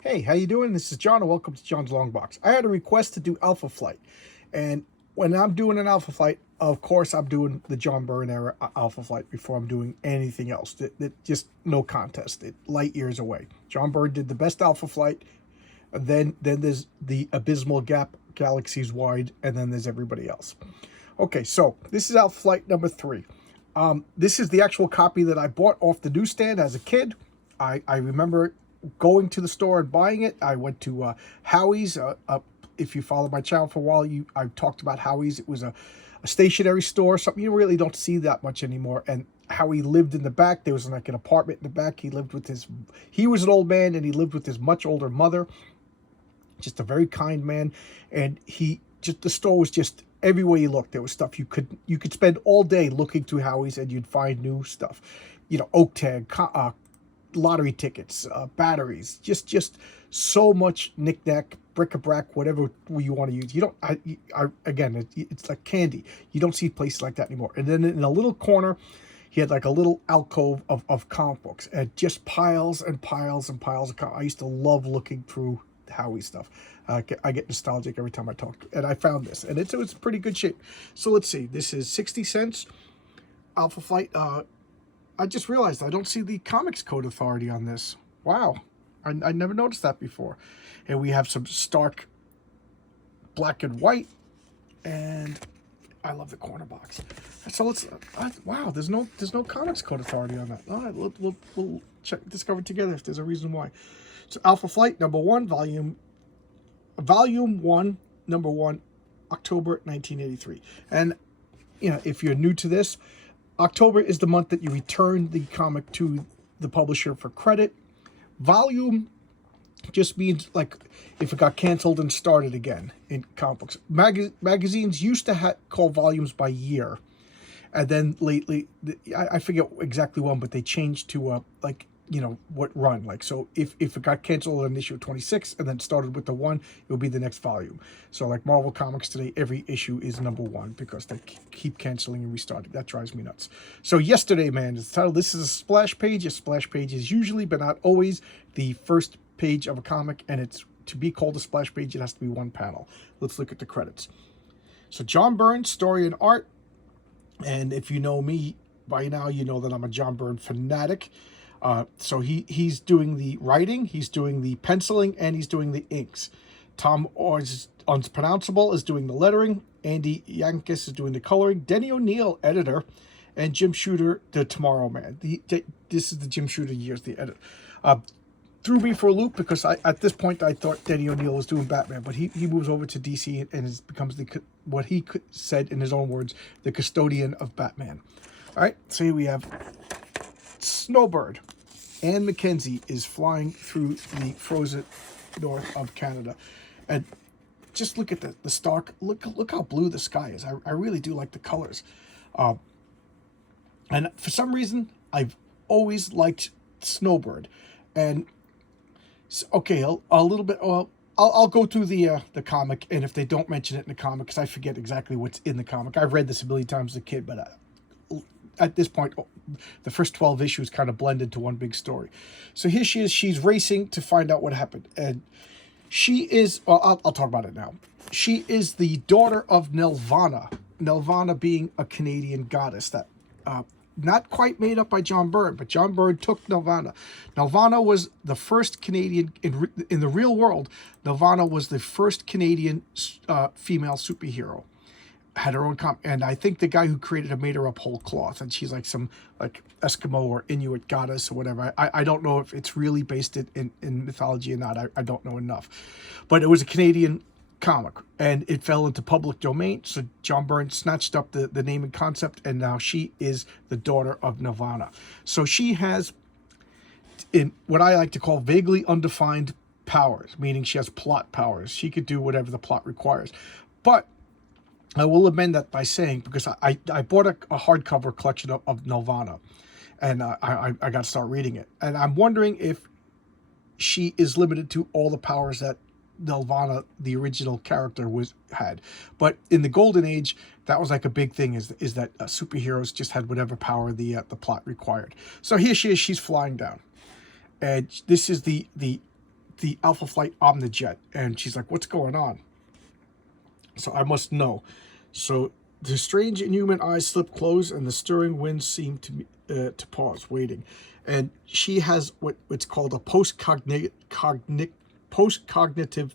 Hey, how you doing? This is John, and welcome to John's Long Box. I had a request to do Alpha Flight, and when I'm doing an Alpha Flight, of course I'm doing the John Byrne era Alpha Flight before I'm doing anything else. Just no contest. Light years away. John Byrne did the best Alpha Flight. Then there's the abysmal gap, galaxies wide, and then there's everybody else. Okay, so this is Alpha Flight number 3. This is the actual copy that I bought off the newsstand as a kid. I remember going to the store and buying it. I went to Howie's. If you followed my channel for a while, I talked about Howie's. It was a stationery store, something you really don't see that much anymore. And Howie lived in the back. There was like an apartment in the back. He was an old man, and he lived with his much older mother. Just a very kind man. And the store was just everywhere you looked. There was stuff you could spend all day looking through Howie's, and you'd find new stuff. Oak tag, lottery tickets, batteries, just so much knick-knack, bric-a-brac, whatever you want to use. It's like candy. You don't see places like that anymore. And then in a little corner, he had like a little alcove of comic books, and just piles and piles and piles of I used to love looking through Howie stuff. I get nostalgic every time I talk, and I found this, and it's pretty good shape. So let's see. This is 60 cents. Alpha Flight. I just realized I don't see the Comics Code Authority on this. Wow. I never noticed that before. And we have some stark black and white. And I love the corner box. So wow, there's no Comics Code Authority on that. All right, we'll discover together if there's a reason why. So Alpha Flight, number 1, volume 1, number 1, October 1983. And, if you're new to this, October is the month that you return the comic to the publisher for credit. Volume just means like if it got canceled and started again in comic books. Magazines used to call volumes by year. And then lately, I forget exactly when, but they changed to what run. Like, so if it got canceled in issue 26 and then started with the 1, it would be the next volume. So like Marvel Comics today, every issue is number 1 because they keep canceling and restarting. That drives me nuts. So Yesterday Man is the title. This is a splash page. A splash page is usually, but not always, the first page of a comic, and it's to be called a splash page, it has to be 1 panel. Let's look at the credits. So John Byrne, story and art. And if you know me by now, you know that I'm a John Byrne fanatic. So he's doing the writing, he's doing the penciling, and he's doing the inks. Tom Unpronounceable is doing the lettering. Andy Yankis is doing the coloring. Denny O'Neil, editor. And Jim Shooter, the Tomorrow Man. This is the Jim Shooter years, the editor. Threw me for a loop because at this point I thought Denny O'Neil was doing Batman, but he moves over to DC and becomes what he said in his own words, the custodian of Batman. All right, so here we have Snowbird. Anne Mackenzie is flying through the frozen north of Canada. And just look at the stark, look how blue the sky is. I really do like the colors. And for some reason, I've always liked Snowbird. And, okay, a little bit, well, I'll go through the comic, and if they don't mention it in the comic, because I forget exactly what's in the comic. I've read this a million times as a kid, but at this point, the first 12 issues kind of blend into one big story. So here she is. She's racing to find out what happened. And she is, well, I'll talk about it now. She is the daughter of Nelvana. Nelvana being a Canadian goddess that, not quite made up by John Byrne, but John Byrne took Nelvana. Nelvana was the first Canadian, in the real world, Nelvana was the first Canadian female superhero. Had her own and I think the guy who created her made her up whole cloth, and she's like some Eskimo or Inuit goddess or whatever. I don't know if it's really based in mythology or not. I don't know enough, but it was a Canadian comic, and it fell into public domain. So John Byrne snatched up the name and concept, and now she is the daughter of Nelvana. So she has, in what I like to call, vaguely undefined powers, meaning she has plot powers. She could do whatever the plot requires, but I will amend that by saying, because I bought a hardcover collection of Nelvana, and I got to start reading it. And I'm wondering if she is limited to all the powers that Nelvana, the original character, had. But in the Golden Age, that was like a big thing, is that superheroes just had whatever power the plot required. So here she is, she's flying down. And this is the the Alpha Flight Omnijet, and she's like, "What's going on?" So I must know. So the strange inhuman eyes slip closed, and the stirring winds seem to pause, waiting. And she has what's called a post-cognitive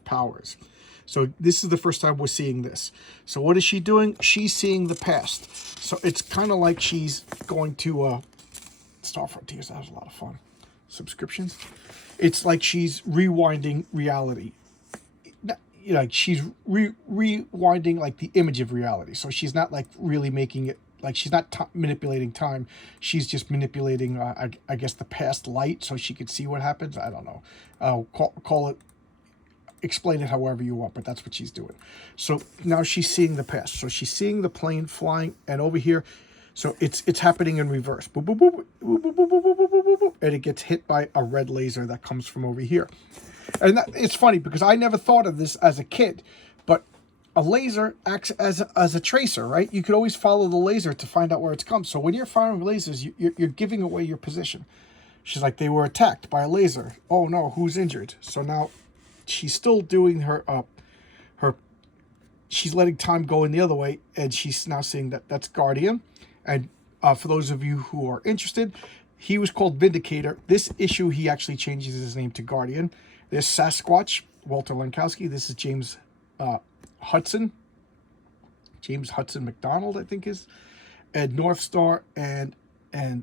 powers. So this is the first time we're seeing this. So what is she doing? She's seeing the past. So it's kind of like she's going to Star Frontiers. That was a lot of fun. Subscriptions. It's like she's rewinding reality. Like she's rewinding like the image of reality. So she's not like really making it, like she's not manipulating time. She's just manipulating, I guess, the past light so she could see what happens. I don't know. Call it, explain it however you want, but that's what she's doing. So now she's seeing the past. So she's seeing the plane flying, and over here, so it's happening in reverse. Boop, boop, boop, boop, boop, boop, boop, boop, boop, boop, and it gets hit by a red laser that comes from over here. And it's funny because I never thought of this as a kid, but a laser acts as a tracer, right? You could always follow the laser to find out where it's come. So when you're firing lasers, you're giving away your position. She's like, they were attacked by a laser. Oh no, who's injured? So now she's still doing her she's letting time go in the other way, and she's now seeing that's Guardian. And for those of you who are interested, he was called Vindicator. This issue, he actually changes his name to Guardian. There's Sasquatch, Walter Lankowski. This is James Hudson. James Hudson McDonald, I think is. And North Star and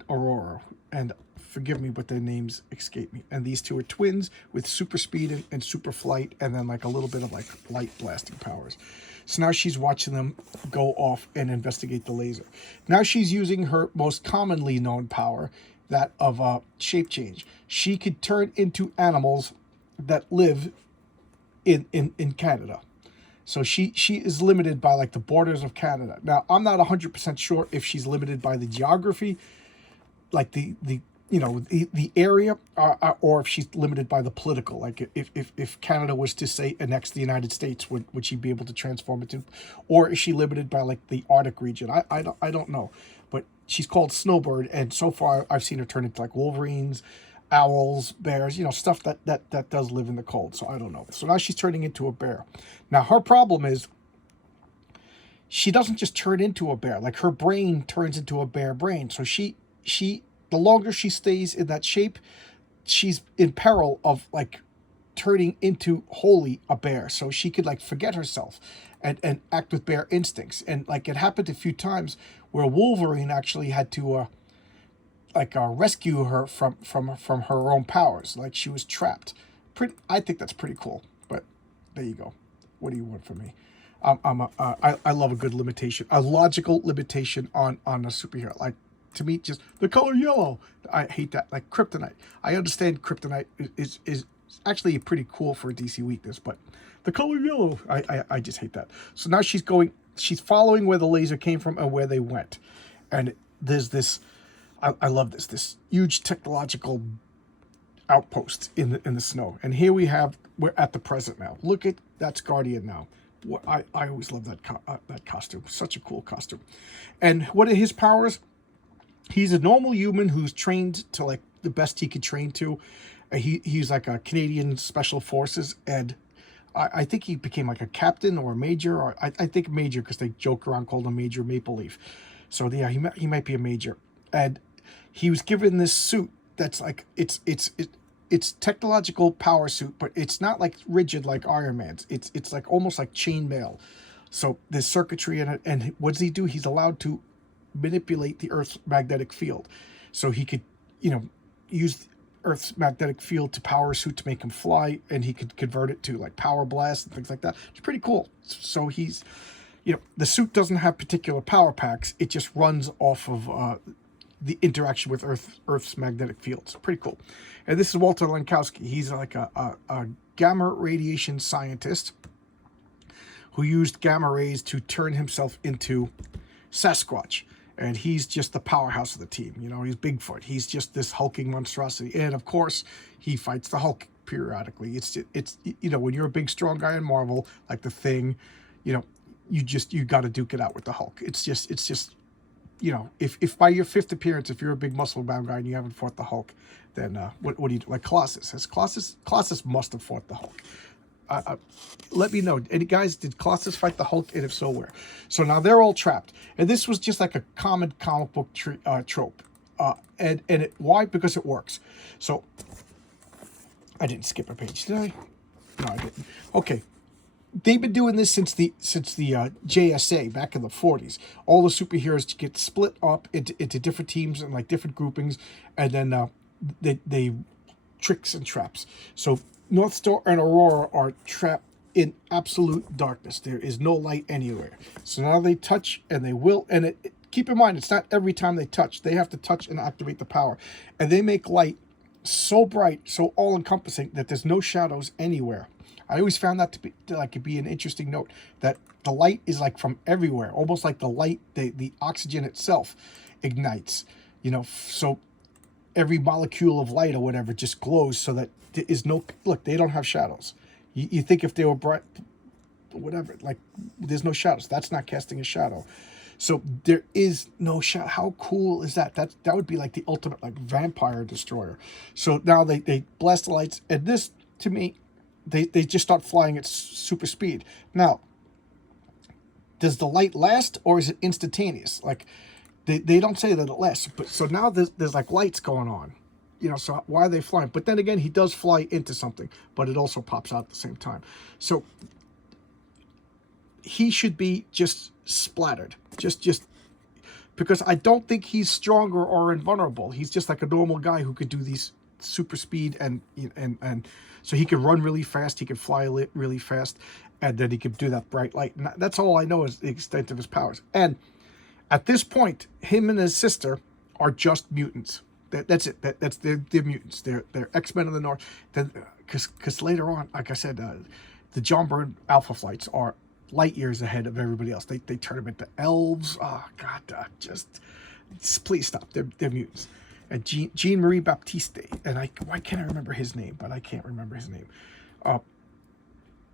Aurora. And forgive me, but their names escape me. And these two are twins with super speed and super flight, and then like a little bit of like light blasting powers. So now she's watching them go off and investigate the laser. Now she's using her most commonly known power, that of shape change. She could turn into animals that live in Canada. So she is limited by like the borders of Canada. Now, I'm not 100% sure if she's limited by the geography, like the area, or if she's limited by the political. Like if Canada was to say annex the United States, would she be able to transform into, or is she limited by like the Arctic region? I don't know, but she's called Snowbird, and so far I've seen her turn into like wolverines, owls, bears, stuff that does live in the cold. So I don't know. So now she's turning into a bear. Now her problem is she doesn't just turn into a bear. Like her brain turns into a bear brain. So she the longer she stays in that shape, she's in peril of like turning into wholly a bear. So she could like forget herself and act with bear instincts. And like it happened a few times where Wolverine actually had to rescue her from her own powers. Like she was trapped. I think that's pretty cool. But there you go. What do you want from me? I love a good limitation, a logical limitation on a superhero. Like, to me, just the color yellow, I hate that. Like kryptonite, I understand kryptonite is actually pretty cool for a DC weakness, but the color yellow, I just hate that. So now she's following where the laser came from and where they went, and there's this. I love this huge technological outpost in the snow, and here we're at the present now. Look at that's Guardian now. I always love that costume. Such a cool costume. And what are his powers? He's a normal human who's trained to like the best he could train to. He's like a Canadian Special Forces, and I think he became like a captain or a major, or I think major because they joke around, called him Major Maple Leaf. So yeah, he might be a major, and he was given this suit that's like it's technological power suit, but it's not like rigid like Iron Man's. It's like almost like chainmail. So there's circuitry in it, and what does he do? He's allowed to manipulate the Earth's magnetic field, so he could use Earth's magnetic field to power a suit to make him fly, and he could convert it to like power blast and things like that. It's pretty cool. So he's the suit doesn't have particular power packs, it just runs off of the interaction with Earth's magnetic field. It's pretty cool. And this is Walter Lankowski. He's like a gamma radiation scientist who used gamma rays to turn himself into Sasquatch. And he's just the powerhouse of the team. He's Bigfoot. He's just this hulking monstrosity. And of course, he fights the Hulk periodically. It's when you're a big, strong guy in Marvel, like the Thing, you got to duke it out with the Hulk. It's just you know, if by your 5th appearance, if you're a big muscle bound guy and you haven't fought the Hulk, then what do you do? Like Colossus. Colossus must have fought the Hulk. Let me know. Any guys, did Colossus fight the Hulk? And if so, where? So now they're all trapped. And this was just like a common comic book trope. Why? Because it works. So I didn't skip a page, did I? No, I didn't. Okay. They've been doing this since the JSA back in the 40s. All the superheroes get split up into different teams and like different groupings, and then they tricks and traps. So North Star and Aurora are trapped in absolute darkness. There is no light anywhere. So now they touch, and they will. And keep in mind, it's not every time they touch. They have to touch and activate the power, and they make light so bright, so all-encompassing that there's no shadows anywhere. I always found that to be an interesting note, that the light is like from everywhere, almost like the light, the oxygen itself ignites, you know, so every molecule of light or whatever just glows, so that there is no, look, they don't have shadows. You think if they were bright, whatever, like there's no shadows. That's not casting a shadow. So there is no shadow. How cool is that? That would be like the ultimate like vampire destroyer. So now they blast the lights, and this, to me, they just start flying at super speed. Now, does the light last, or is it instantaneous? Like, they don't say that it lasts. But so now there's like lights going on, you know. So why are they flying? But then again, he does fly into something, but it also pops out at the same time. So he should be just splattered, just because I don't think he's stronger or invulnerable. He's just like a normal guy who could do these super speed and so he could run really fast, he could fly really fast, and then he could do that bright light. And that's all I know is the extent of his powers. And at this point, him and his sister are just mutants. That's it. They're mutants. They're X-Men of the North. Then, because later on, like I said, the John Byrne Alpha Flights are light years ahead of everybody else. They turn them into elves. Oh God, just please stop. They're mutants. And Jean Marie Baptiste, and why can't I remember his name? But I can't remember his name.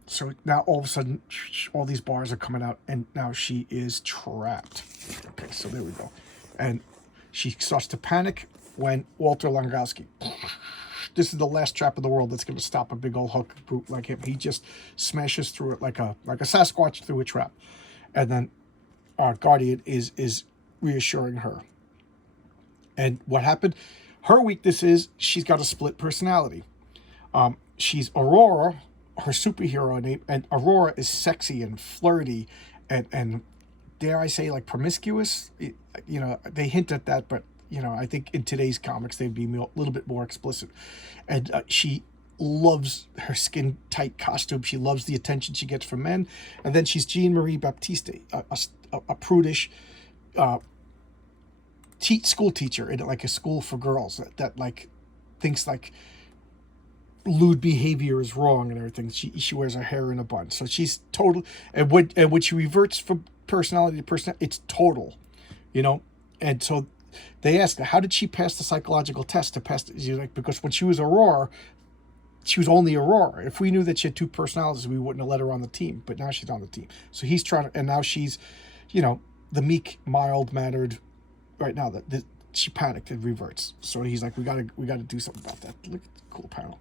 So now all of a sudden, all these bars are coming out, and now she is trapped. Okay, so there we go. And she starts to panic when Walter Lankowski. This is the last trap in the world that's going to stop a big old Hulk brute like him. He just smashes through it like a Sasquatch through a trap. And then our Guardian is reassuring her. And what happened? Her weakness is she's got a split personality. She's Aurora, her superhero name, and Aurora is sexy and flirty and dare I say, like, promiscuous. You know, they hint at that, but, you know, I think in today's comics they'd be a little bit more explicit. And she loves her skin-tight costume. She loves the attention she gets from men. And then she's Jean Marie Baptiste, a prudish school teacher in like a school for girls that like thinks like lewd behavior is wrong and everything. She wears her hair in a bun, so she's total. And when she reverts from personality to personality, it's total, you know. And so they asked her, how did she pass the psychological test to pass? She's like, because when she was Aurora, she was only Aurora. If we knew that she had two personalities, we wouldn't have let her on the team. But now she's on the team, so he's trying to, and now she's, you know, the meek, mild-mannered. Right now, that she panicked and reverts. So he's like, we gotta do something about that. Look at the cool panel.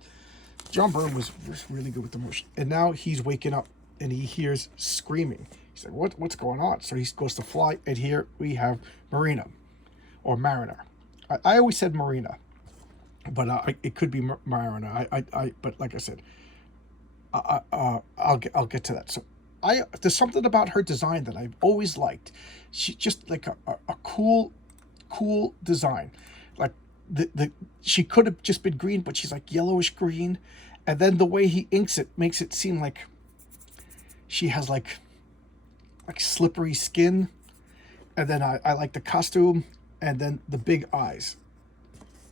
John Byrne was really good with the motion. And now he's waking up and he hears screaming. He's like, what's going on? So he goes to fly, and here we have Marina, or Mariner. I always said Marina, but it could be Mariner. But like I said, I'll get to that. So there's something about her design that I've always liked. She's just like a cool design. Like she could have just been green, but she's like yellowish green, and then the way he inks it makes it seem like she has like slippery skin. And then I like the costume, and then the big eyes.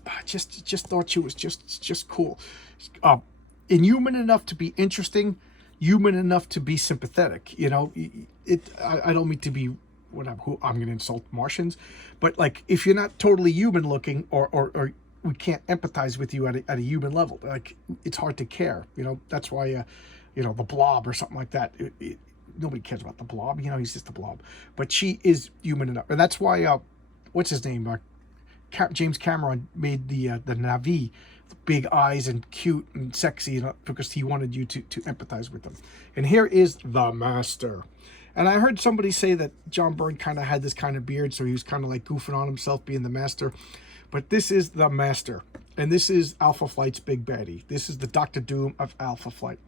I just thought she was just cool, inhuman enough to be interesting, human enough to be sympathetic. You know, I don't mean to be who I'm going to insult Martians, but like if you're not totally human looking, or we can't empathize with you at a human level, like it's hard to care. You know, that's why you know, the Blob or something like that. Nobody cares about the Blob. You know, he's just a blob. But she is human enough, and that's why what's his name? James Cameron made the Na'vi, big eyes and cute and sexy, because he wanted you to empathize with them. And here is the Master. And I heard somebody say that John Byrne kind of had this kind of beard, so he was kind of like goofing on himself being the Master. But this is the Master. And this is Alpha Flight's big baddie. This is the Dr. Doom of Alpha Flight.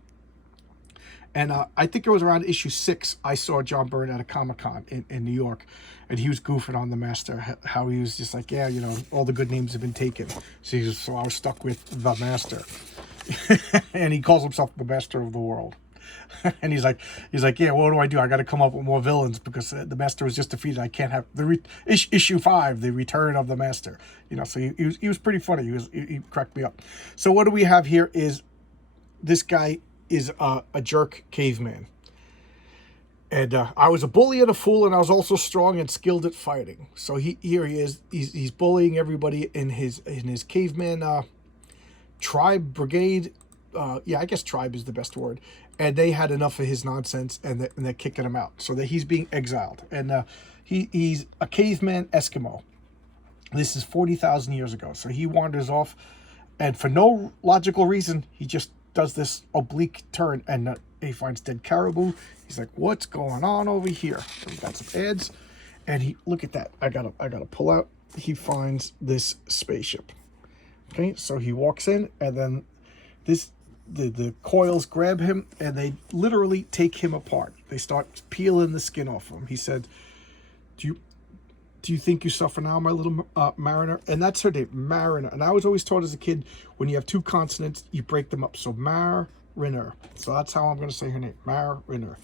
And I think it was around issue 6, I saw John Byrne at a Comic-Con in New York. And he was goofing on the Master, how he was just like, yeah, you know, all the good names have been taken. So I was stuck with the Master. And he calls himself the Master of the World. And he's like, yeah, what do? I got to come up with more villains because the Master was just defeated. I can't have issue 5, the Return of the Master. You know, so he was pretty funny. He cracked me up. So what do we have here is this guy is a jerk caveman. And I was a bully and a fool, and I was also strong and skilled at fighting. So here he is. He's bullying everybody in his caveman tribe, brigade. Yeah, I guess tribe is the best word. And they had enough of his nonsense, and they're kicking him out. So that he's being exiled. And he's a caveman Eskimo. This is 40,000 years ago. So he wanders off, and for no logical reason, he just does this oblique turn, and he finds dead caribou. He's like, what's going on over here? So we got some ads, and look at that. I gotta pull out. He finds this spaceship. Okay, so he walks in, and then the coils grab him, and they literally take him apart. They start peeling the skin off him. He said, do you think you suffer now, my little mariner? And that's her name, Mariner. And I was always taught as a kid, when you have 2 consonants, you break them up. So Mariner. So that's how I'm going to say her name, Mariner.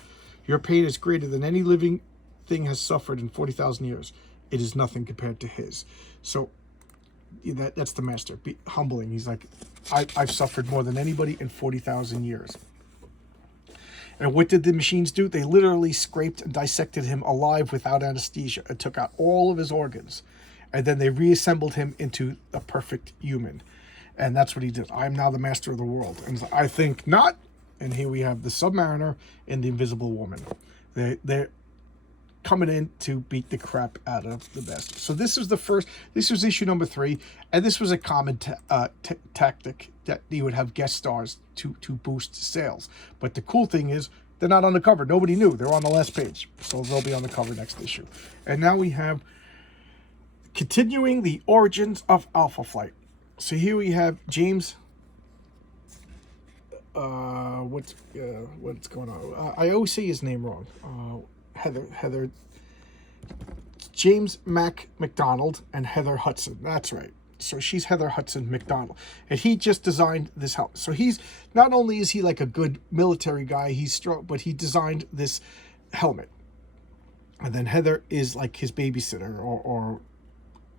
Your pain is greater than any living thing has suffered in 40,000 years. It is nothing compared to his. So that's the Master. Be humbling. He's like, I've suffered more than anybody in 40,000 years. And what did the machines do? They literally scraped and dissected him alive without anesthesia and took out all of his organs. And then they reassembled him into a perfect human. And that's what he did. I am now the Master of the world. And I think not. And here we have the Submariner and the Invisible Woman. They're coming in to beat the crap out of the best. So this was issue number 3. And this was a common tactic that you would have guest stars to boost sales. But the cool thing is, they're not on the cover. Nobody knew. They're on the last page. So they'll be on the cover next issue. And now we have continuing the origins of Alpha Flight. So here we have James. What's going on? I always say his name wrong. Heather. James McDonald and Heather Hudson. That's right. So she's Heather Hudson McDonald, and he just designed this helmet. So he's not only is he like a good military guy, he's strong, but he designed this helmet. And then Heather is like his babysitter, or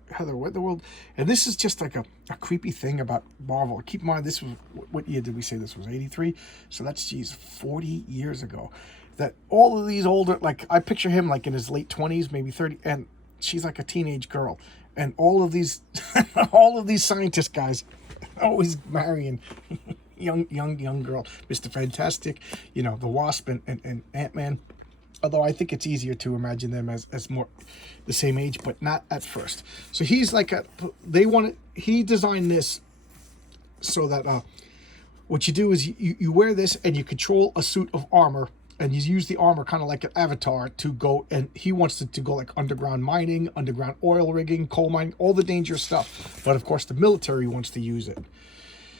Heather, what in the world? And this is just like a creepy thing about Marvel. Keep in mind, this was, what year did we say this was? 83? So that's, 40 years ago. That all of these older, like I picture him like in his late 20s, maybe 30, and she's like a teenage girl. And all of these scientist guys always marrying young girl. Mr. Fantastic, the Wasp and Ant-Man. Although I think it's easier to imagine them as more the same age, but not at first. So he's like he designed this so that what you do is you wear this and you control a suit of armor, and you use the armor kind of like an avatar to go, and he wants it to go like underground mining, underground oil rigging, coal mining, all the dangerous stuff. But of course the military wants to use it.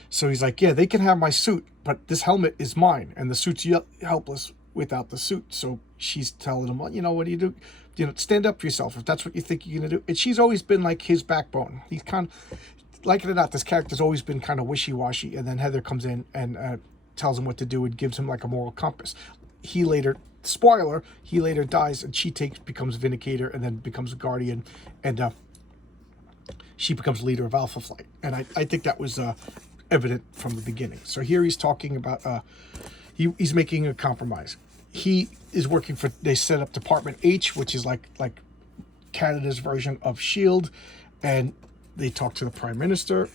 So he's like, yeah, they can have my suit, but this helmet is mine, and the suit's helpless without the suit. So she's telling him, well, what do you do? Stand up for yourself if that's what you think you're going to do. And she's always been like his backbone. He's kind of, like it or not, this character's always been kind of wishy-washy. And then Heather comes in and tells him what to do and gives him like a moral compass. He later dies, and she becomes Vindicator and then becomes a Guardian, and she becomes leader of Alpha Flight. And I think that was evident from the beginning. So here he's talking about, he's making a compromise. He is working for, they set up Department H, which is like Canada's version of S.H.I.E.L.D., and they talk to the Prime Minister,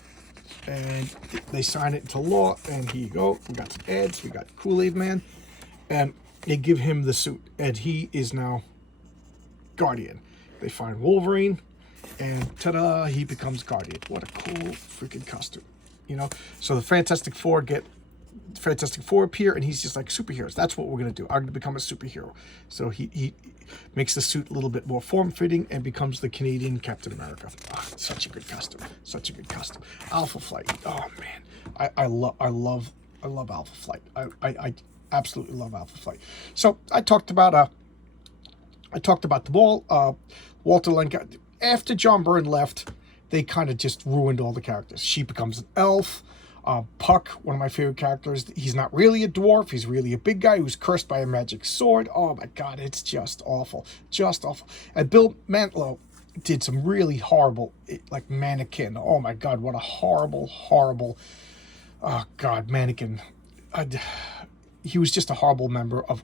and they sign it into law, and here you go. We got some ads, we got Kool-Aid Man, and they give him the suit, and he is now Guardian. They find Wolverine, And ta-da, he becomes Guardian. What a cool freaking costume, you know? So the Fantastic Four appear, and he's just like, superheroes. That's what we're going to do. I'm going to become a superhero. So he makes the suit a little bit more form-fitting and becomes the Canadian Captain America. Oh, such a good costume. Such a good costume. Alpha Flight. Oh, man. I love Alpha Flight. I absolutely love Alpha Flight. So I talked about the ball. Walter Lankowski. After John Byrne left, they kind of just ruined all the characters. She becomes an elf. Puck, one of my favorite characters. He's not really a dwarf. He's really a big guy who's cursed by a magic sword. Oh my God, it's just awful. Just awful. And Bill Mantlo did some really horrible, like Mannequin. Oh my God, what a horrible, oh God, Mannequin. He was just a horrible member of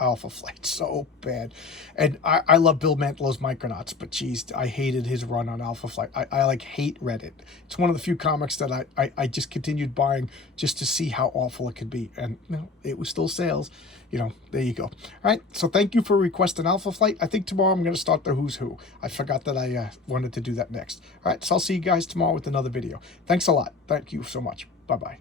Alpha Flight. So bad. And I love Bill Mantlo's Micronauts, but geez, I hated his run on Alpha Flight. I like hate Reddit. It's one of the few comics that I just continued buying just to see how awful it could be. And you know, it was still sales. You know, there you go. All right, so thank you for requesting Alpha Flight. I think tomorrow I'm going to start the Who's Who. I forgot that I wanted to do that next. All right, so I'll see you guys tomorrow with another video. Thanks a lot. Thank you so much. Bye-bye.